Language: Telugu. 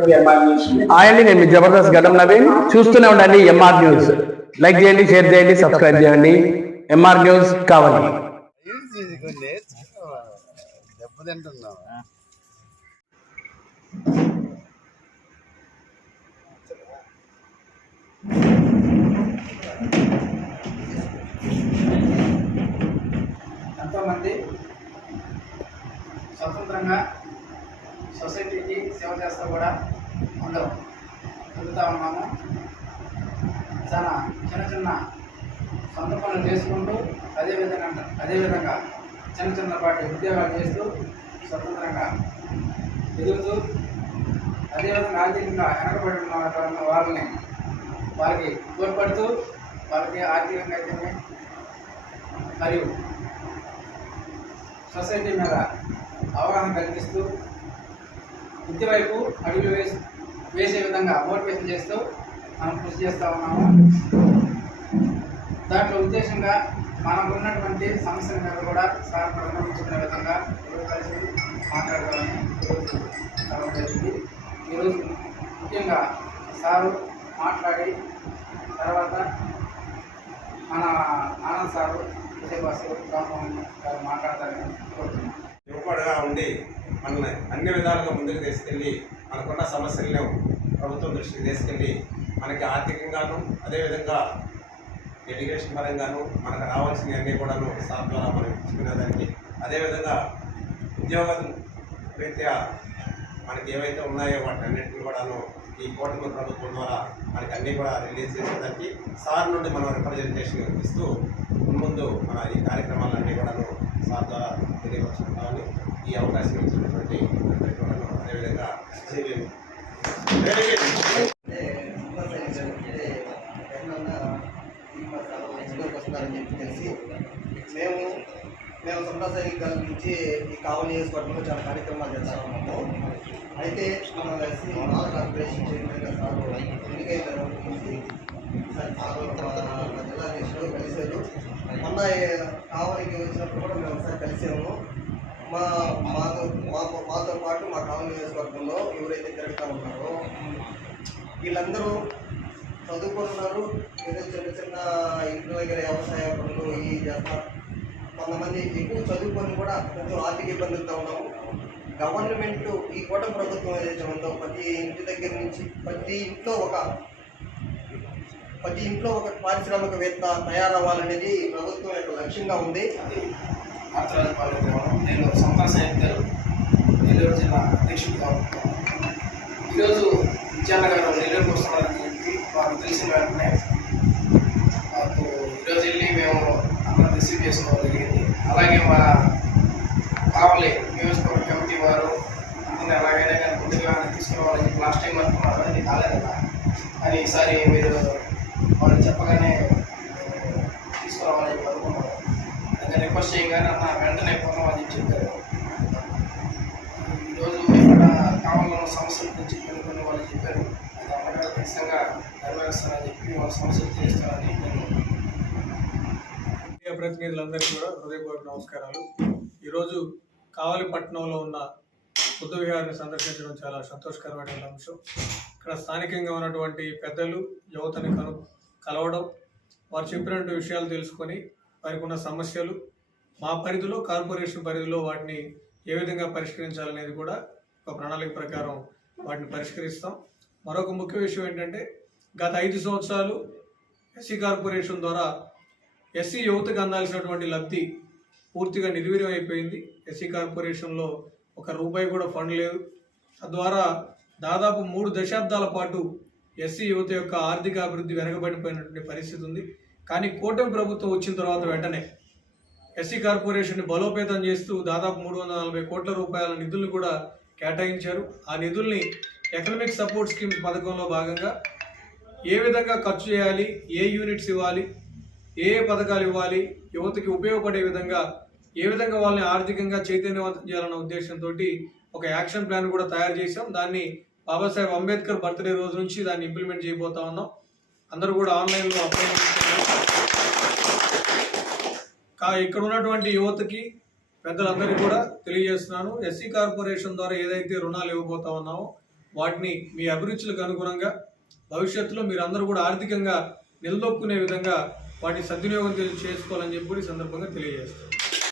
అండి, నేను మీ జబర్దస్త్ గడ్డం నవీన్. చూస్తూనే ఉండండి ఎంఆర్ న్యూస్. లైక్ చేయండి, షేర్ చేయండి, సబ్స్క్రైబ్ చేయండి. ఎంఆర్ న్యూస్ కావాలి. ఎంతోమంది స్వతంత్రంగా సొసైటీకి సేవ చేస్తూ కూడా అందరం తిరుగుతూ ఉన్నాము. చాలా చిన్న చిన్న సొంత పనులు చేసుకుంటూ అదేవిధంగా చిన్న చిన్నపాటి ఉద్యోగాలు చేస్తూ స్వతంత్రంగా ఎదుగుతూ అదేవిధంగా ఆర్థికంగా వెనకబడి ఉన్న వారికి తోడ్పడుతూ వాళ్ళకి ఆర్థికంగా అయితే మరియు సొసైటీ మీద అవగాహన కల్పిస్తూ విద్య వైపు అడుగులు వేసే విధంగా మోటివేషన్ చేస్తూ మనం కృషి చేస్తూ ఉన్నాము. దాంట్లో ఉద్దేశంగా మనకు ఉన్నటువంటి సమస్యల మీద కూడా సార్ ప్రతిబింబించుకునే విధంగా ఈరోజు కలిసి మాట్లాడదామని ఈరోజు రావడం జరిగింది. ఈరోజు ముఖ్యంగా సారు మాట్లాడి తర్వాత మన ఆనంద్ సారు విజయవాసు గారు మాట్లాడతారని కోరుతున్నాం. యువకుడుగా ఉండి మనల్ని అన్ని విధాలుగా ముందుకు తీసుకెళ్ళి మనకున్న సమస్యలను ప్రభుత్వం దృష్టికి తీసుకెళ్ళి మనకి ఆర్థికంగాను అదేవిధంగా ఎడ్యుకేషన్ పరంగాను మనకు రావాల్సినవన్నీ కూడాను సార్ ద్వారా మనం ఇచ్చుకునేదానికి అదేవిధంగా ఉద్యోగం రీత్యా మనకి ఏవైతే ఉన్నాయో వాటి అన్నింటినీ కూడాను ఈ కూటమి ప్రభుత్వం ద్వారా మనకి అన్నీ కూడా రిలీజ్ చేసేదానికి సార్ నుండి మనం రిప్రజెంటేషన్ ఇస్తూ ముందు మన ఈ కార్యక్రమాలన్నీ కూడాను సార్ ద్వారా తెలియపరుచుకుంటామని ఈ అవకాశం ఇచ్చినటువంటి అందరికీ కూడాను అదేవిధంగా తెలిసి మేము సొంత సైనికుల నుంచి ఈ కావలి నియోజకవర్గంలో చాలా కార్యక్రమాలు చేస్తా ఉన్నాము. అయితే మన ఎస్సీ కార్పొరేషన్ చైర్మన్గా సార్ ఎన్నికైన మా జిల్లా అధ్యక్షుడు కలిశారు. మొన్న కావలికి వచ్చినప్పుడు కూడా మేము ఒకసారి కలిసాము. మాతో పాటు మా కావలి నియోజకవర్గంలో ఎవరైతే తిరుగుతూ ఉన్నారో వీళ్ళందరూ చదువుకున్నారు. ఏదో చిన్న చిన్న ఇంటి దగ్గర వ్యవసాయ పనులు ఇవి చేస్తారు. కొంతమంది ఎక్కువ చదువుకొని కూడా కొంచెం ఆర్థిక ఇబ్బందులతో ఉన్నాము. గవర్నమెంట్ ఈ కూటమి ప్రభుత్వం ఏదైతే ఉందో ప్రతి ఇంటి దగ్గర నుంచి ప్రతి ఇంట్లో ఒక పారిశ్రామికవేత్త తయారవ్వాలనేది ప్రభుత్వం యొక్క లక్ష్యంగా ఉంది. నేను సొంత సైనికులు నెల్లూరు జిల్లా అధ్యక్షుడిగా ఉంటాను. ఈరోజు విద్యాన్న గారు నెల్లూరుకు వస్తున్నారని చెప్పి మాకు తెలిసిన వెంటనే మాకు ఈరోజు వెళ్ళి మేము అందరం రిసీవ్ చేసుకోగలిగింది. అలాగే మా కావలి నియోజకవర్గ కమిటీ వారు అందరినీ ఎలాగైనా కానీ ముందుగా తీసుకురావాలని చెప్పి లాస్ట్ టైం అనుకున్నారు, అది కాలేదు కదా అని ఈసారి మీరు వాళ్ళు చెప్పగానే తీసుకురావాలని చెప్పి అనుకున్నారు. అయితే రిక్వెస్ట్ చేయగానే అన్న వెంటనే పొందమని చెప్పారు. ఈరోజు ఇక్కడ కావాలన్న సమస్యల గురించి కొన్ని వాళ్ళు చెప్పారు. అది అమ్మగారు ఖచ్చితంగా నెరవేరుస్తారని చెప్పి వాళ్ళ సమస్యలు తీరుస్తారని నేను ప్రతినిధులందరికీ కూడా హృదయపూర్వక నమస్కారాలు. ఈరోజు కావలి పట్టణంలో ఉన్న బుద్ధ విహారాన్ని సందర్శించడం చాలా సంతోషకరమైన అంశం. ఇక్కడ స్థానికంగా ఉన్నటువంటి పెద్దలు యువతని కలవడం, వారు చెప్పినటువంటి విషయాలు తెలుసుకొని వారికి ఉన్న సమస్యలు మా పరిధిలో కార్పొరేషన్ పరిధిలో వాటిని ఏ విధంగా పరిష్కరించాలనేది కూడా ఒక ప్రణాళిక ప్రకారం వాటిని పరిష్కరిస్తాం. మరొక ముఖ్య విషయం ఏంటంటే గత 5 సంవత్సరాలు ఎస్సీ కార్పొరేషన్ ద్వారా ఎస్సీ యువతకు అందాల్సినటువంటి లబ్ధి పూర్తిగా నిర్వీర్యం అయిపోయింది. ఎస్సీ కార్పొరేషన్లో ₹1 కూడా ఫండ్ లేదు. తద్వారా దాదాపు 3 దశాబ్దాల పాటు ఎస్సీ యువత యొక్క ఆర్థిక అభివృద్ధి వెనకబడిపోయినటువంటి పరిస్థితి ఉంది. కానీ కూటమి ప్రభుత్వం వచ్చిన తర్వాత వెంటనే ఎస్సీ కార్పొరేషన్ని బలోపేతం చేస్తూ దాదాపు 340 కోట్ల రూపాయల నిధులను కూడా కేటాయించారు. ఆ నిధుల్ని ఎకనామిక్ సపోర్ట్ స్కీమ్స్ పథకంలో భాగంగా ఏ విధంగా ఖర్చు చేయాలి, ఏ యూనిట్స్ ఇవ్వాలి, ఏ పథకాలు ఇవ్వాలి, యువతకి ఉపయోగపడే విధంగా ఏ విధంగా వాళ్ళని ఆర్థికంగా చైతన్యవంతం చేయాలన్న ఉద్దేశంతో ఒక యాక్షన్ ప్లాన్ కూడా తయారు చేసాం. దాన్ని బాబాసాహెబ్ అంబేద్కర్ బర్త్డే రోజు నుంచి దాన్ని ఇంప్లిమెంట్ చేయబోతా ఉన్నాం. అందరూ కూడా ఆన్లైన్లో అప్లై చేసుకున్నారు. ఇక్కడ ఉన్నటువంటి యువతకి పెద్దలందరికీ కూడా తెలియజేస్తున్నాను, ఎస్సీ కార్పొరేషన్ ద్వారా ఏదైతే రుణాలు ఇవ్వబోతా ఉన్నామో వాటిని మీ అభిరుచులకు అనుగుణంగా భవిష్యత్తులో మీరు అందరూ కూడా ఆర్థికంగా నిలదొక్కునే విధంగా వాటిని సద్వినియోగం చేసుకోవాలని చెప్పి ఈ సందర్భంగా తెలియజేస్తారు.